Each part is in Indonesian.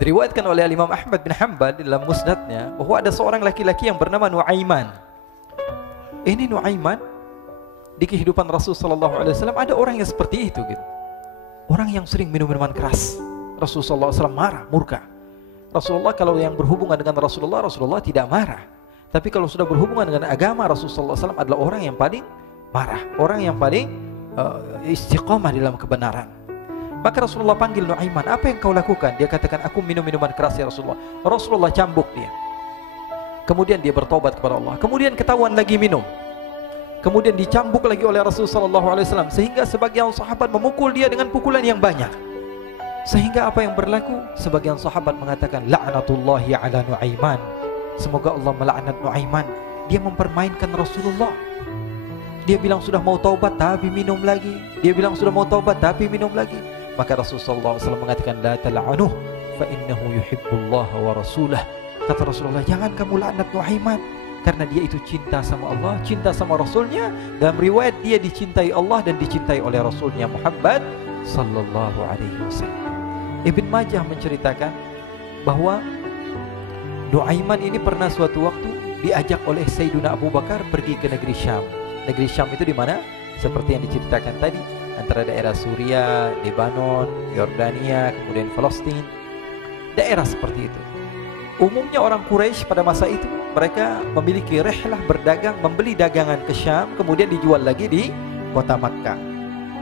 Diriwayatkan oleh Imam Ahmad bin Hanbal dalam musnadnya bahwa ada seorang laki-laki yang bernama Nuaiman. Ini Nuaiman di kehidupan Rasul sallallahu alaihi wasallam ada orang yang seperti itu gitu. Orang yang sering minum minuman keras. Rasul sallallahu alaihi wasallam marah, murka. Rasulullah kalau yang berhubungan dengan Rasulullah tidak marah. Tapi kalau sudah berhubungan dengan agama, Rasul sallallahu alaihi wasallam adalah orang yang paling marah, orang yang paling istiqamah dalam kebenaran. Maka Rasulullah panggil Nuaiman, apa yang kau lakukan? Dia katakan, aku minum minuman keras ya Rasulullah. Rasulullah cambuk dia. Kemudian dia bertobat kepada Allah. Kemudian ketahuan lagi minum. Kemudian dicambuk lagi oleh Rasulullah sallallahu alaihi wasallam, sehingga sebagian sahabat memukul dia dengan pukulan yang banyak. Sehingga apa yang berlaku? Sebagian sahabat mengatakan, la'natullahi ala Nuaiman. Semoga Allah melaknat Nuaiman. Dia mempermainkan Rasulullah. Dia bilang sudah mau taubat tapi minum lagi. Dia bilang sudah mau taubat tapi minum lagi. Maka Rasulullah SAW mengatakan, la tal'anuh fa innahu yuhibbullaha wa rasulah. Kata Rasulullah, jangan kamu laknat Nuaiman, karena dia itu cinta sama Allah, cinta sama Rasulnya. Dalam riwayat dia dicintai Allah dan dicintai oleh Rasulnya Muhammad sallallahu alaihi wasallam. Ibn Majah menceritakan bahwa Nuaiman ini pernah suatu waktu diajak oleh Sayyidina Abu Bakar pergi ke negeri Syam. Negeri Syam itu di mana? Seperti yang diceritakan tadi, antara daerah Suriah, Lebanon, Yordania, kemudian Palestina. Daerah seperti itu. Umumnya orang Quraisy pada masa itu mereka memiliki rihlah berdagang, membeli dagangan ke Syam, kemudian dijual lagi di kota Makkah.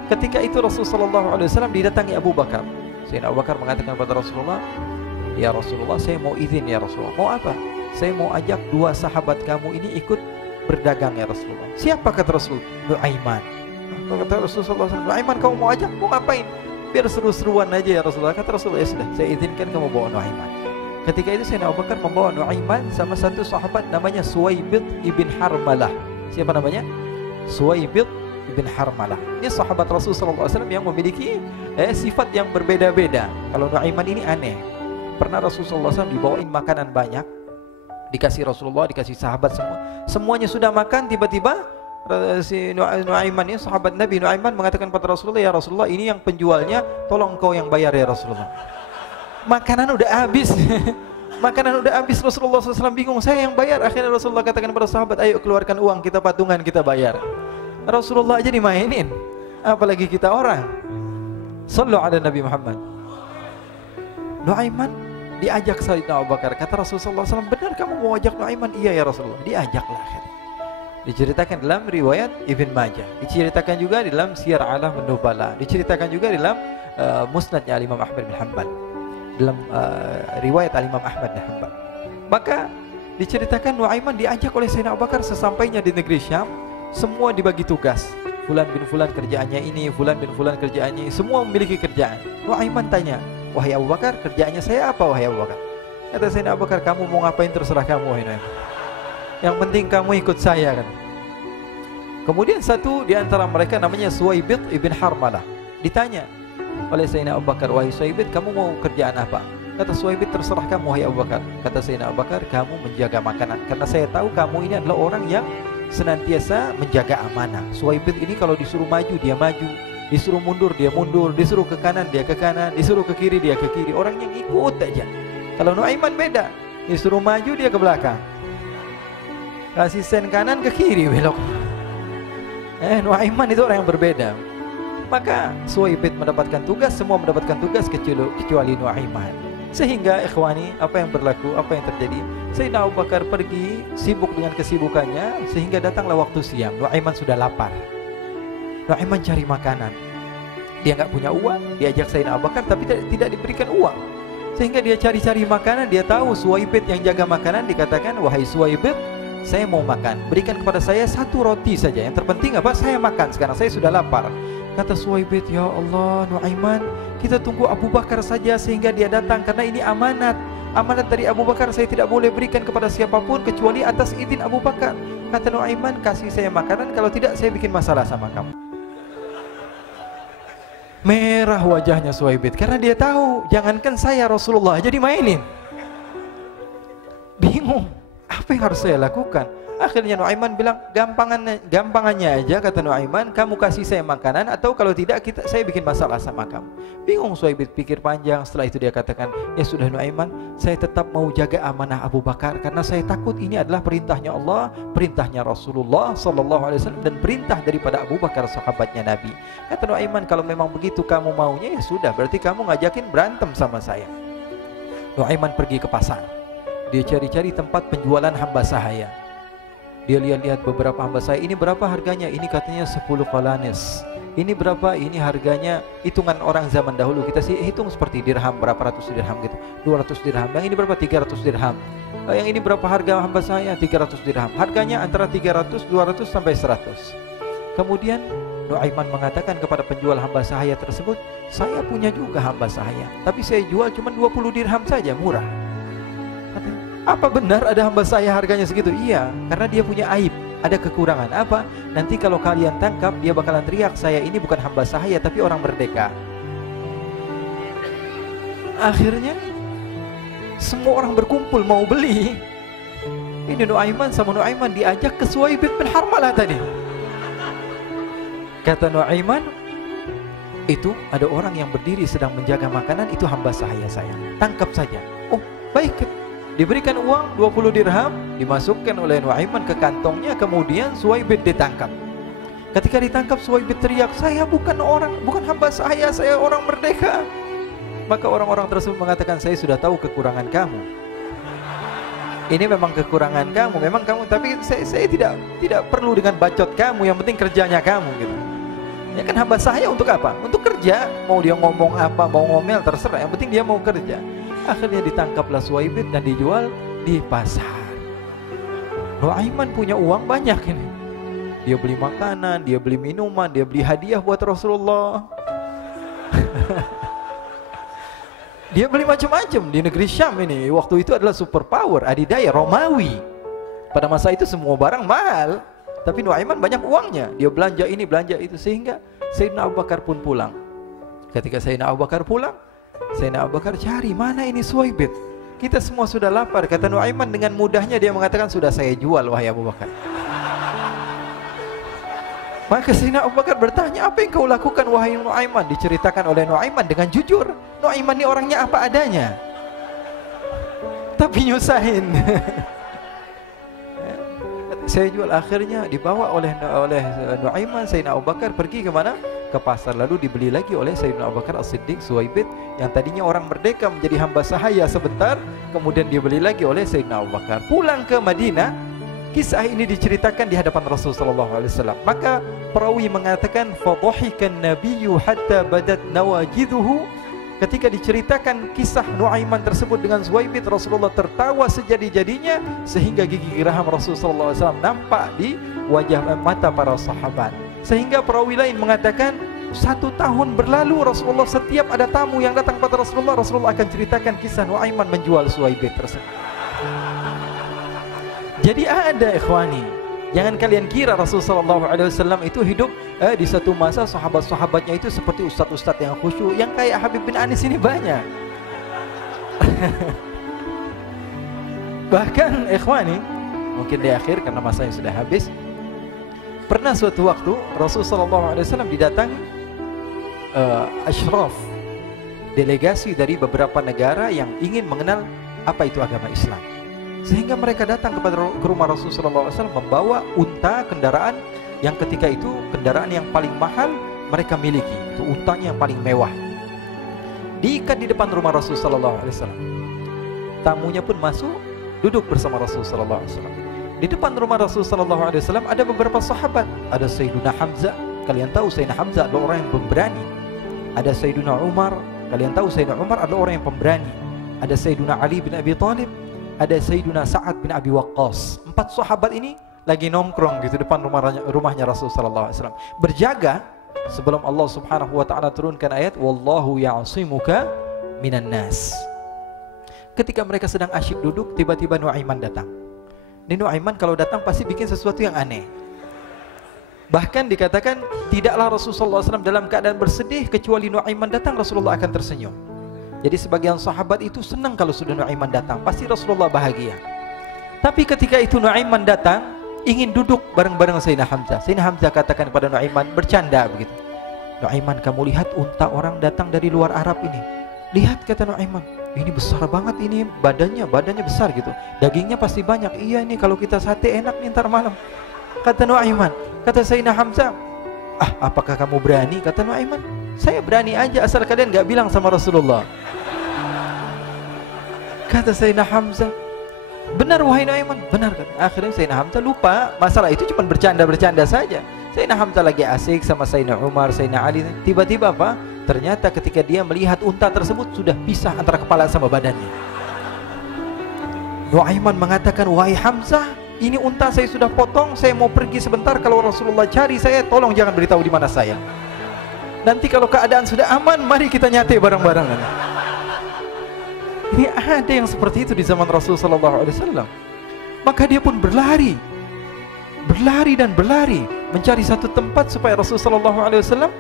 Ketika itu Rasulullah SAW didatangi Abu Bakar. Sayyidina Abu Bakar mengatakan kepada Rasulullah, ya Rasulullah, saya mau izin ya Rasulullah. Mau apa? Saya mau ajak dua sahabat kamu ini ikut berdagang ya Rasulullah. Siapa kata Rasul? Nuaiman. Kata Rasulullah SAW, Nuaiman kamu mau ajak? Mau ngapain? Biar seru-seruan aja ya Rasulullah. Kata Rasulullah, ya sudah, saya izinkan kamu bawa Nuaiman. Ketika itu Sayyidina Abu Bakar membawa Nuaiman sama satu sahabat namanya Suwaibid ibn Harmalah. Siapa namanya? Suwaibid ibn Harmalah. Ini sahabat Rasulullah SAW yang memiliki sifat yang berbeda-beda. Kalau Nuaiman ini aneh. Pernah Rasulullah SAW dibawain makanan banyak, dikasih Rasulullah, dikasih sahabat semua. Semuanya sudah makan, tiba-tiba si Nuaiman ini, sahabat Nabi Nuaiman mengatakan kepada Rasulullah, ya Rasulullah, ini yang penjualnya, tolong kau yang bayar ya Rasulullah. Makanan udah habis. Makanan udah habis, Rasulullah SAW bingung, saya yang bayar. Akhirnya Rasulullah katakan kepada sahabat, ayo keluarkan uang, kita patungan, kita bayar. Rasulullah aja dimainin, apalagi kita orang. Sallu ala Nabi Muhammad. Nuaiman diajak Sayyidina Abu Bakar. Kata Rasulullah SAW, benar kamu mau ajak Nuaiman? Iya ya Rasulullah. Diajaklah akhirnya. Diceritakan dalam riwayat Ibn Majah, diceritakan juga di dalam Siyar A'lam An-Nubala, diceritakan juga di dalam musnadnya Imam Ahmad bin Hanbal, dalam riwayat Imam Ahmad bin Hanbal. Maka diceritakan Nuaiman diajak oleh Sayyidina Abu Bakar. Sesampainya di negeri Syam, semua dibagi tugas. Fulan bin Fulan kerjaannya ini, Fulan bin Fulan kerjaannya ini, semua memiliki kerjaan. Nuaiman tanya, wahai Abu Bakar, kerjaannya saya apa wahai Abu Bakar? Kata Sayyidina Abu Bakar, kamu mau ngapain terserah kamu wahai Nuaiman. Yang penting kamu ikut saya kan. Kemudian satu di antara mereka namanya Suwaibid ibn Harmalah. Ditanya oleh Sayyidina Abu Bakar, wahai Suwaibid, kamu mau kerjaan apa? Kata Suwaibid, terserah kamu wahai Abu Bakar. Kata Sayyidina Abu Bakar, kamu menjaga makanan, karena saya tahu kamu ini adalah orang yang senantiasa menjaga amanah. Suwaibid ini kalau disuruh maju dia maju, disuruh mundur dia mundur, disuruh ke kanan dia ke kanan, disuruh ke kiri dia ke kiri. Orang yang ikut aja. Kalau Nuaiman beda, disuruh maju dia ke belakang, kasih sen kanan ke kiri belok. Nuaiman itu orang yang berbeda. Maka Suwaibid mendapatkan tugas, semua mendapatkan tugas kecuali Nuaiman. Sehingga ikhwani, apa yang berlaku, apa yang terjadi? Sayyidina Abu Bakar pergi sibuk dengan kesibukannya, sehingga datanglah waktu siang. Nuaiman sudah lapar. Nuaiman cari makanan. Dia nggak punya uang, diajak Sayyidina Abu Bakar tapi tidak diberikan uang. Sehingga dia cari-cari makanan. Dia tahu Suwaibid yang jaga makanan. Dikatakan, wahai Suwaibid, saya mau makan, berikan kepada saya satu roti saja. Yang terpenting apa? Saya makan sekarang, saya sudah lapar. Kata Suwaibid, ya Allah Nuaiman, kita tunggu Abu Bakar saja sehingga dia datang, karena ini amanat. Amanat dari Abu Bakar, saya tidak boleh berikan kepada siapapun kecuali atas izin Abu Bakar. Kata Nuaiman, kasih saya makanan, kalau tidak saya bikin masalah sama kamu. Merah wajahnya Suwaibid, karena dia tahu, jangankan saya, Rasulullah aja dimainin. Bingung, apa yang harus saya lakukan? Akhirnya Nuaiman bilang, gampangannya aja, kata Nuaiman, kamu kasih saya makanan, atau kalau tidak saya bikin masalah sama kamu. Bingung Suhaib pikir panjang. Setelah itu dia katakan, ya sudah Nuaiman, saya tetap mau jaga amanah Abu Bakar, karena saya takut ini adalah perintahnya Allah, perintahnya Rasulullah SAW, dan perintah daripada Abu Bakar, sahabatnya Nabi. Kata Nuaiman, kalau memang begitu kamu maunya, ya sudah, berarti kamu ngajakin berantem sama saya. Nuaiman pergi ke pasar. Dia cari-cari tempat penjualan hamba sahaya. Dia lihat-lihat beberapa hamba sahaya. Ini berapa harganya? Ini katanya 10 qalanis. Ini berapa? Ini harganya, hitungan orang zaman dahulu, kita sih hitung seperti dirham, berapa ratus dirham gitu, 200 dirham. Yang ini berapa? 300 dirham. Yang ini berapa harga hamba sahaya? 300 dirham. Harganya antara 300, 200 sampai 100. Kemudian Nuaiman mengatakan kepada penjual hamba sahaya tersebut, saya punya juga hamba sahaya, tapi saya jual cuma 20 dirham saja, murah. Katanya, apa benar ada hamba saya harganya segitu? Iya, karena dia punya aib, ada kekurangan. Apa? Nanti kalau kalian tangkap, dia bakalan teriak, saya ini bukan hamba sahaya tapi orang merdeka. Akhirnya semua orang berkumpul mau beli. Ini Nuaiman sama Nuaiman diajak ke Suhaib bin Harmalah tadi. Kata Nuaiman, itu ada orang yang berdiri sedang menjaga makanan, itu hamba sahaya saya, tangkap saja. Oh baik. Diberikan uang 20 dirham, dimasukkan oleh Nuaiman ke kantongnya, kemudian Suhaib ditangkap. Ketika ditangkap, Suhaib teriak, saya bukan hamba saya orang merdeka. Maka orang-orang tersebut mengatakan, saya sudah tahu kekurangan kamu. Ini memang kekurangan kamu, memang kamu, tapi saya tidak perlu dengan bacot kamu, yang penting kerjanya kamu gitu. Ya kan hamba saya untuk apa? Untuk kerja. Mau dia ngomong apa, mau ngomel terserah, yang penting dia mau kerja. Akhirnya ditangkaplah Suhaib dan dijual di pasar. Nuaiman punya uang banyak ini. Dia beli makanan, dia beli minuman, dia beli hadiah buat Rasulullah. Dia beli macam-macam di negeri Syam ini. Waktu itu adalah superpower, adidaya Romawi. Pada masa itu semua barang mahal, tapi Nuaiman banyak uangnya. Dia belanja ini, belanja itu, sehingga Sayyidina Abu Bakar pun pulang. Ketika Sayyidina Abu Bakar pulang, Sayyidina Abu Bakar cari, mana ini Suhaib? Kita semua sudah lapar. Kata Nuaiman dengan mudahnya dia mengatakan, sudah saya jual wahai Abu Bakar. Maka Sayyidina Abu Bakar bertanya, apa yang kau lakukan wahai Nuaiman? Diceritakan oleh Nuaiman dengan jujur. Nuaiman ini orangnya apa adanya, tapi nyusahin. Saya jual. Akhirnya dibawa oleh Nuaiman, Sayyidina Abu Bakar pergi ke mana? Ke pasar. Lalu dibeli lagi oleh Sayyidina Abu Bakar As-Siddiq Suhaib, yang tadinya orang merdeka menjadi hamba sahaya sebentar, kemudian dibeli lagi oleh Sayyidina Abu Bakar. Pulang ke Madinah, kisah ini diceritakan di hadapan Rasulullah SAW. Maka perawi mengatakan, fadhahikan nabiyyu hatta badat nawajiduhu. Ketika diceritakan kisah Nuaiman tersebut dengan Suhaib, Rasulullah tertawa sejadi-jadinya, sehingga gigi geraham Rasulullah SAW nampak di wajah mata para sahabat. Sehingga perawi lain mengatakan, 1 tahun berlalu Rasulullah, setiap ada tamu yang datang pada Rasulullah akan ceritakan kisah Nuaiman menjual Suhaib tersebut. Jadi ada ikhwani, jangan kalian kira Rasulullah SAW itu hidup di satu masa sahabat-sahabatnya itu seperti ustadz-ustadz yang khusyuk, yang kayak Habib bin Anis ini banyak. Bahkan ikhwani, mungkin di akhir karena masanya sudah habis, pernah suatu waktu Rasulullah SAW didatangi asyraf, delegasi dari beberapa negara yang ingin mengenal apa itu agama Islam. Sehingga mereka datang ke rumah Rasulullah SAW membawa unta, kendaraan yang ketika itu kendaraan yang paling mahal mereka miliki. Itu untanya yang paling mewah. Diikat di depan rumah Rasulullah SAW. Tamunya pun masuk, duduk bersama Rasulullah SAW. Di depan rumah Rasulullah SAW ada beberapa sahabat. Ada Sayyiduna Hamzah. Kalian tahu Sayyidina Hamzah adalah orang yang pemberani. Ada Sayyiduna Umar. Kalian tahu Sayyidina Umar adalah orang yang pemberani. Ada Sayyiduna Ali bin Abi Thalib. Ada Sayyiduna Sa'ad bin Abi Waqqas. 4 sahabat ini lagi nongkrong gitu depan rumahnya Rasulullah SAW, berjaga sebelum Allah Subhanahu wa taala turunkan ayat wallahu ya'simuka minan nas. Ketika mereka sedang asyik duduk, tiba-tiba Nuaiman datang. Ini Nuaiman kalau datang pasti bikin sesuatu yang aneh. Bahkan dikatakan tidaklah Rasulullah SAW dalam keadaan bersedih, kecuali Nuaiman datang Rasulullah akan tersenyum. Jadi sebagian sahabat itu senang kalau sudah Nuaiman datang, pasti Rasulullah bahagia. Tapi ketika itu Nuaiman datang, ingin duduk bareng-bareng Sayyidina Hamzah. Sayyidina Hamzah katakan kepada Nuaiman, bercanda begitu. Nuaiman, kamu lihat unta orang datang dari luar Arab ini. Lihat, kata Nuaiman, ini besar banget, ini badannya besar gitu. Dagingnya pasti banyak. Iya, ini kalau kita sate enak nih ntar malam. Kata Nuaiman. Kata Sayyidina Hamzah, apakah kamu berani? Kata Nuaiman, saya berani aja asal kalian gak bilang sama Rasulullah. Kata Sayyidina Hamzah, benar wahai Nuaiman, benar kan? Akhirnya Sayyidina Hamzah lupa masalah itu, cuma bercanda-bercanda saja. Sayyidina Hamzah lagi asik sama Sayyidina Umar, Sayyidina Ali. Tiba-tiba apa? Ternyata ketika dia melihat unta tersebut sudah pisah antara kepala sama badannya. Nuaiman mengatakan, wahai Hamzah, ini unta saya sudah potong, saya mau pergi sebentar. Kalau Rasulullah cari saya, tolong jangan beritahu di mana saya. Nanti kalau keadaan sudah aman, mari kita nyate bareng-bareng. Ini ada yang seperti itu di zaman Rasulullah SAW. Maka dia pun berlari dan berlari mencari satu tempat supaya Rasulullah SAW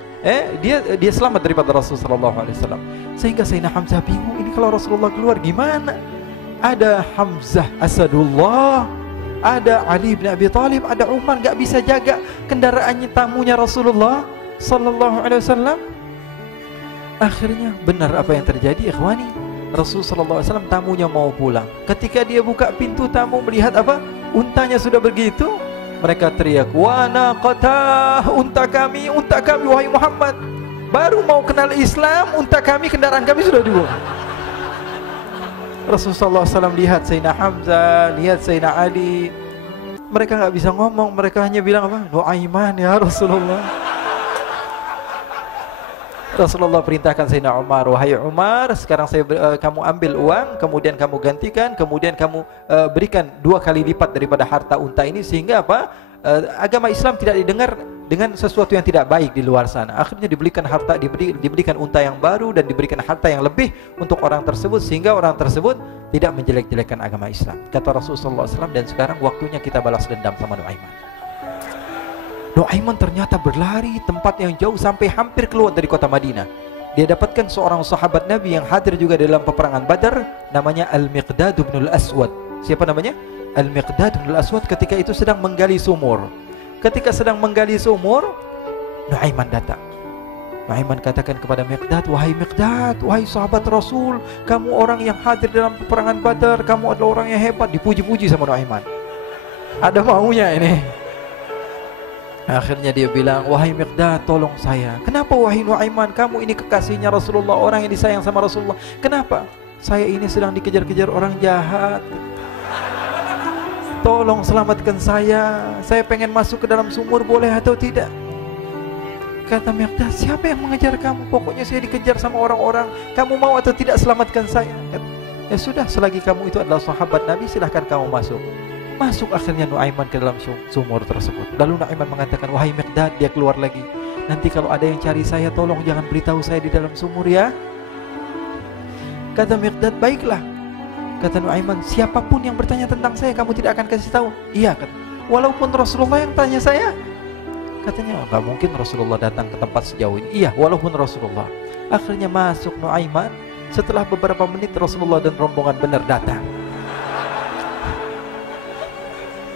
dia selamat daripada Rasulullah SAW. Sehingga Sayyidina Hamzah bingung, ini kalau Rasulullah keluar gimana? Ada Hamzah Asadullah, ada Ali bin Abi Thalib, ada Umar, gak bisa jaga kendaraannya, tamunya Rasulullah Sallallahu Alaihi Wasallam. Akhirnya benar apa yang terjadi, ikhwani. Rasulullah Sallallahu Alaihi Wasallam tamunya mau pulang. Ketika dia buka pintu tamu, melihat apa? Untanya sudah begitu. Mereka teriak, wa naqatah, unta kami wahai Muhammad. Baru mau kenal Islam, unta kami, kendaraan kami sudah dibuang. Rasulullah SAW lihat Sayyidina Hamzah, lihat Sayyidina Ali. Mereka nggak bisa ngomong, mereka hanya bilang apa? Nuaiman ya Rasulullah. Rasulullah perintahkan Sayyidina Umar, wahai Umar, sekarang kamu ambil uang, kemudian kamu gantikan, kemudian kamu berikan 2 kali lipat daripada harta unta ini, sehingga apa? Agama Islam tidak didengar dengan sesuatu yang tidak baik di luar sana. Akhirnya diberikan harta, diberikan unta yang baru dan diberikan harta yang lebih untuk orang tersebut, sehingga orang tersebut tidak menjelek-jelekan agama Islam. Kata Rasulullah SAW, dan sekarang waktunya kita balas dendam sama Nuaiman. Nuaiman ternyata berlari tempat yang jauh sampai hampir keluar dari kota Madinah. Dia dapatkan seorang sahabat Nabi yang hadir juga dalam peperangan Badar, namanya Al-Miqdad bin Al-Aswad. Siapa namanya? Al-Miqdad bin Al-Aswad ketika itu sedang menggali sumur. Ketika sedang menggali sumur, Nuaiman datang. Nuaiman katakan kepada Miqdad, wahai Miqdad, wahai sahabat Rasul, kamu orang yang hadir dalam peperangan Badar, kamu adalah orang yang hebat. Dipuji-puji sama Nuaiman. Ada maunya ini. Akhirnya dia bilang, wahai Miqdad, tolong saya. Kenapa wahai Nuaiman, kamu ini kekasihnya Rasulullah, orang yang disayang sama Rasulullah. Kenapa? Saya ini sedang dikejar-kejar orang jahat. Tolong selamatkan saya. Saya pengen masuk ke dalam sumur, boleh atau tidak? Kata Miqdad, siapa yang mengejar kamu? Pokoknya saya dikejar sama orang-orang. Kamu mau atau tidak selamatkan saya? Ya sudah, selagi kamu itu adalah sahabat Nabi, silahkan kamu masuk. Masuk akhirnya Nuaiman ke dalam sumur tersebut. Lalu Nuaiman mengatakan, wahai Miqdad, dia keluar lagi. Nanti kalau ada yang cari saya, tolong jangan beritahu saya di dalam sumur ya. Kata Miqdad, baiklah. Kata Nuaiman, siapapun yang bertanya tentang saya, kamu tidak akan kasih tahu. Iya, kata. Walaupun Rasulullah yang tanya saya. Katanya, enggak mungkin Rasulullah datang ke tempat sejauh ini. Iya, walaupun Rasulullah. Akhirnya masuk Nuaiman. Setelah beberapa menit, Rasulullah dan rombongan benar datang.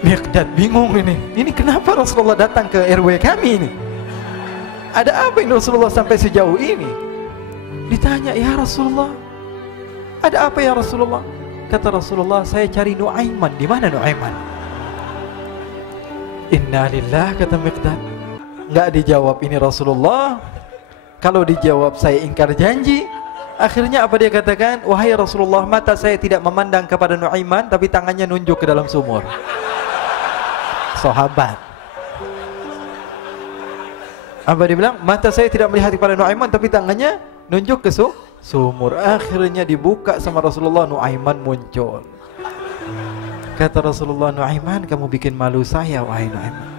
Miqdad bingung ini. Ini kenapa Rasulullah datang ke RW kami ini? Ada apa ini Rasulullah sampai sejauh ini? Ditanya, ya Rasulullah, ada apa ya Rasulullah? Kata Rasulullah, saya cari Nuaiman. Di mana Nuaiman? Innalillah, kata Miqdad. Nggak dijawab ini Rasulullah. Kalau dijawab saya ingkar janji. Akhirnya apa dia katakan? Wahai Rasulullah, mata saya tidak memandang kepada Nuaiman, tapi tangannya nunjuk ke dalam sumur. Sahabat. Apa dia bilang? Mata saya tidak melihat kepada Nuaiman, tapi tangannya nunjuk ke sumur. Akhirnya dibuka sama Rasulullah, Nuaiman muncul. Kata Rasulullah, Nuaiman, kamu bikin malu saya, wahai Nuaiman.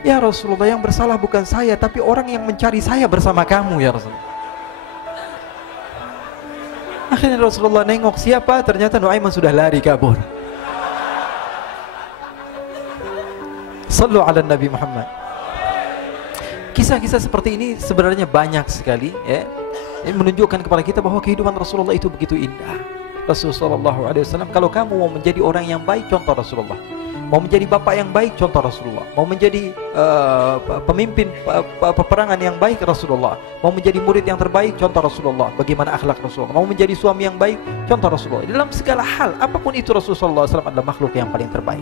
Ya Rasulullah, yang bersalah bukan saya, tapi orang yang mencari saya bersama kamu ya Rasulullah. Akhirnya Rasulullah nengok, siapa? Ternyata Nuaiman sudah lari kabur. Sallu ala Nabi Muhammad. Kisah-kisah seperti ini sebenarnya banyak sekali ya. Ini menunjukkan kepada kita bahwa kehidupan Rasulullah itu begitu indah. Rasulullah SAW, kalau kamu mau menjadi orang yang baik, contoh Rasulullah. Mau menjadi bapak yang baik, contoh Rasulullah. Mau menjadi pemimpin peperangan yang baik, Rasulullah. Mau menjadi murid yang terbaik, contoh Rasulullah. Bagaimana akhlak Rasulullah. Mau menjadi suami yang baik, contoh Rasulullah. Dalam segala hal, apapun itu, Rasulullah SAW adalah makhluk yang paling terbaik.